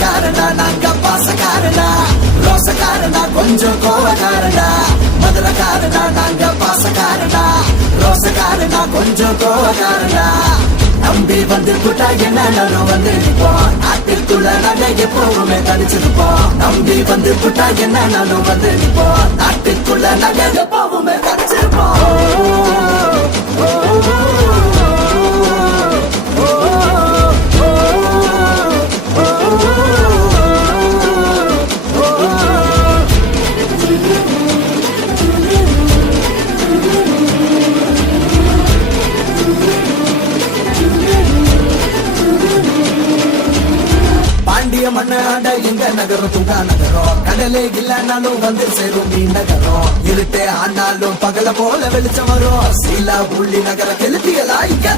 மதுரக்காரனா நாங்க பாசக்காரனா ரோசக்காரனா கொஞ்சம் கோவக்காரனா மதுரக்காரனா நாங்க பாசக்காரனா ரோசக்காரனா கொஞ்சம் கோவக்காரனா நம்பி வந்து புட்டா என்னன்னாலும் வந்து நிற்போம் நாட்டுக்குள்ள நாங்க எப்பவுமே தனிச்சிருப்போம் நம்பி வந்து புட்டா என்னன்னாலும் வந்து நிற்போம் நாட்டுக்குள்ள நாங்க எப்பவுமே தனிச்சிருப்போம் மண்ணாண்ட எங்க நகரம் தூங்கா நகரம் கடலே இல்லைன்னாலும் வந்து சேரும் மீ நகரம் இருட்டே ஆனாலும் பகல போல வெளிச்சம் வரும் சீலா புள்ளி நகர கெளுத்தியலா இங்க